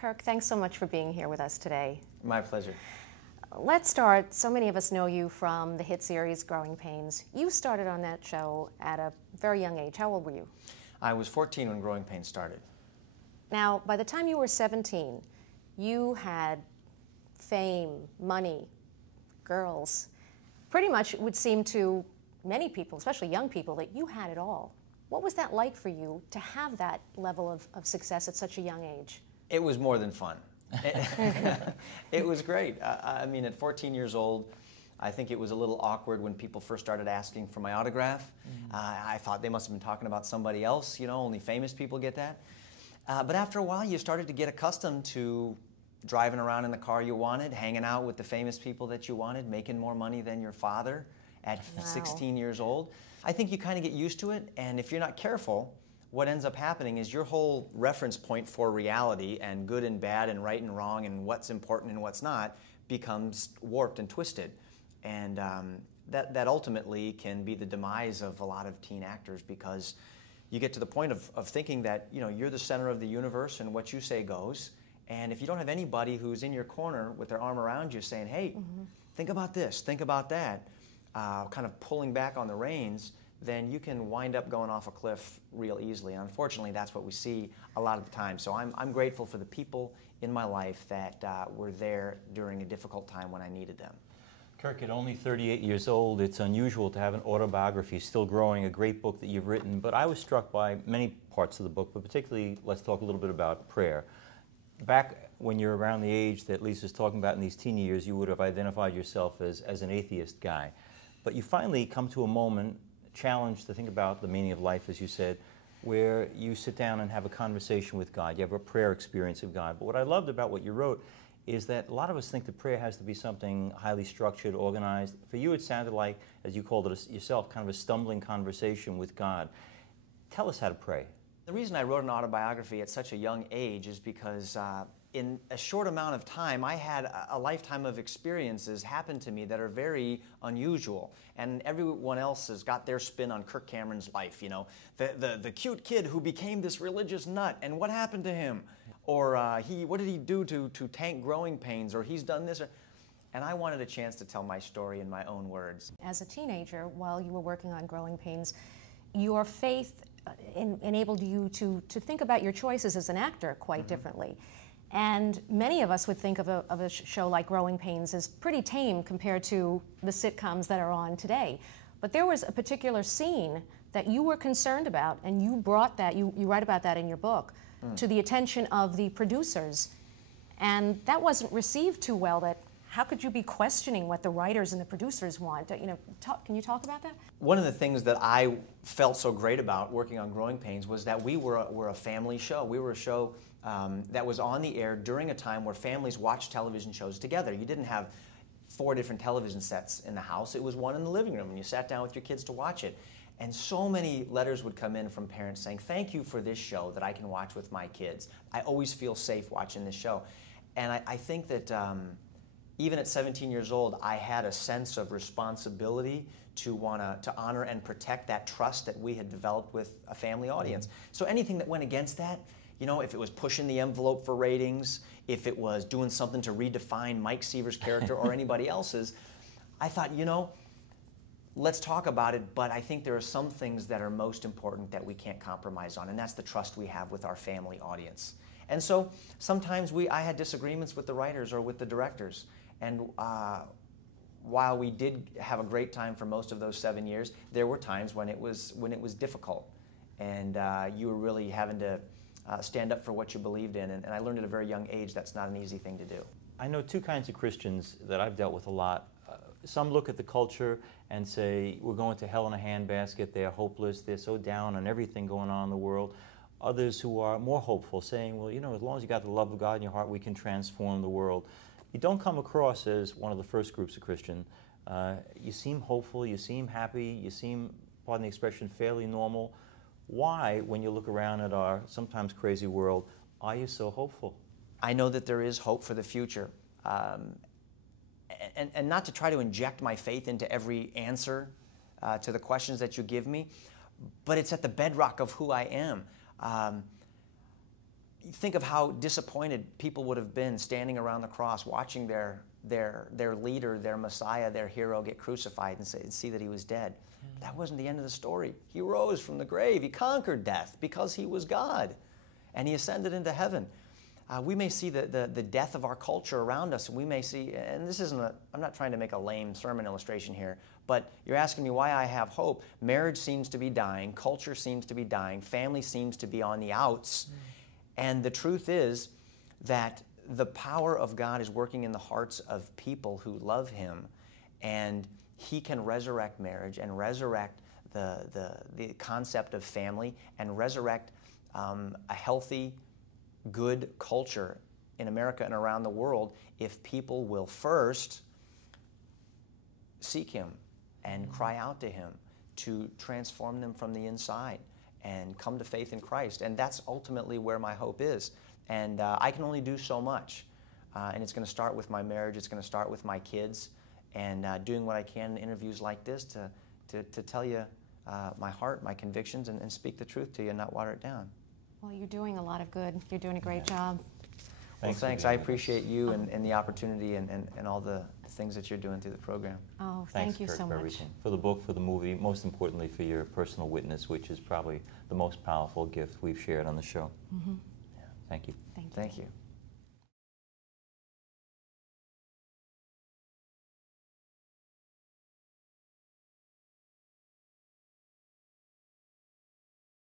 Kirk, thanks so much for being here with us today. My pleasure. Let's start. So many of us know you from the hit series Growing Pains. You started on that show at a very young age. How old were you? I was 14 when Growing Pains started. Now, by the time you were 17, you had fame, money, girls. Pretty much it would seem to many people, especially young people, that you had it all. What was that like for you to have that level of success at such a young age? It was more than fun. It was great. I mean, at 14 years old, I think it was a little awkward when people first started asking for my autograph. I thought they must have been talking about somebody else, you know, only famous people get that. But after a while, you started to get accustomed to driving around in the car you wanted, hanging out with the famous people that you wanted, making more money than your father at 16 years old. I think you kind of get used to it, and if you're not careful, what ends up happening is your whole reference point for reality and good and bad and right and wrong and what's important and what's not becomes warped and twisted. And that ultimately can be the demise of a lot of teen actors, because you get to the point of thinking that, you know, you're the center of the universe and what you say goes. And if you don't have anybody who's in your corner with their arm around you saying, hey, think about this, think about that, kind of pulling back on the reins, then you can wind up going off a cliff real easily. And unfortunately, that's what we see a lot of the time. So I'm grateful for the people in my life that were there during a difficult time when I needed them. Kirk, at only 38 years old, it's unusual to have an autobiography, Still Growing, a great book that you've written. But I was struck by many parts of the book, but particularly, let's talk a little bit about prayer. Back when you're around the age that Lisa's talking about in these teen years, you would have identified yourself as an atheist guy. But you finally come to a moment, challenged to think about the meaning of life, as you said, where you sit down and have a conversation with God. You have a prayer experience of God. But what I loved about what you wrote is that a lot of us think that prayer has to be something highly structured, organized. For you, it sounded like, as you called it yourself, kind of a stumbling conversation with God. Tell us how to pray. The reason I wrote an autobiography at such a young age is because in a short amount of time, I had a lifetime of experiences happen to me that are very unusual. And everyone else has got their spin on Kirk Cameron's life, you know. The cute kid who became this religious nut, and what happened to him? Or what did he do to tank Growing Pains? Or he's done this. And I wanted a chance to tell my story in my own words. As a teenager, while you were working on Growing Pains, your faith enabled you to think about your choices as an actor quite differently. And many of us would think of a show like Growing Pains as pretty tame compared to the sitcoms that are on today. But there was a particular scene that you were concerned about, and you brought that, you write about that in your book, to the attention of the producers. And that wasn't received too well. That how could you be questioning what the writers and the producers want? You know, can you talk about that? One of the things that I felt so great about working on Growing Pains was that we were a family show. We were a show that was on the air during a time where families watched television shows together. You didn't have 4 different television sets in the house. It was one in the living room, and you sat down with your kids to watch it. And so many letters would come in from parents saying, thank you for this show that I can watch with my kids. I always feel safe watching this show. And I think that even at 17 years old, I had a sense of responsibility to want to honor and protect that trust that we had developed with a family audience. So anything that went against that, you know, if it was pushing the envelope for ratings, if it was doing something to redefine Mike Seaver's character or anybody else's, I thought, you know, let's talk about it, but I think there are some things that are most important that we can't compromise on, and that's the trust we have with our family audience. And so sometimes I had disagreements with the writers or with the directors, and while we did have a great time for most of those 7 years, there were times when it was difficult, and you were really having to stand up for what you believed in, and I learned at a very young age that's not an easy thing to do. I know 2 kinds of Christians that I've dealt with a lot. Some look at the culture and say, we're going to hell in a handbasket, they're hopeless, they're so down on everything going on in the world. Others who are more hopeful, saying, well, you know, as long as you got the love of God in your heart, we can transform the world. You don't come across as one of the first groups of Christian. You seem hopeful, you seem happy, you seem, pardon the expression, fairly normal. Why, when you look around at our sometimes crazy world, are you so hopeful? I know that there is hope for the future. And not to try to inject my faith into every answer to the questions that you give me, but it's at the bedrock of who I am. think of how disappointed people would have been standing around the cross watching their leader, their Messiah, their hero get crucified and see that he was dead. But that wasn't the end of the story. He rose from the grave. He conquered death because he was God, and he ascended into heaven. We may see the death of our culture around us, and we may see, and this isn't I'm not trying to make a lame sermon illustration here, but you're asking me why I have hope. Marriage seems to be dying, culture seems to be dying, family seems to be on the outs, and the truth is that the power of God is working in the hearts of people who love him, and he can resurrect marriage and resurrect the concept of family and resurrect a healthy, good culture in America and around the world if people will first seek him and cry out to him to transform them from the inside and come to faith in Christ. And that's ultimately where my hope is. And I can only do so much. And it's going to start with my marriage. It's going to start with my kids, and doing what I can in interviews like this to tell you my heart, my convictions, and speak the truth to you and not water it down. Well, you're doing a lot of good. You're doing a great job. Well, thanks. I appreciate you and the opportunity and all the things that you're doing through the program. Oh, Thanks, thank you Kirk, so for much. everything. For the book, for the movie, most importantly for your personal witness, which is probably the most powerful gift we've shared on the show. Mm-hmm. Yeah, thank you. Thank you. Thank you.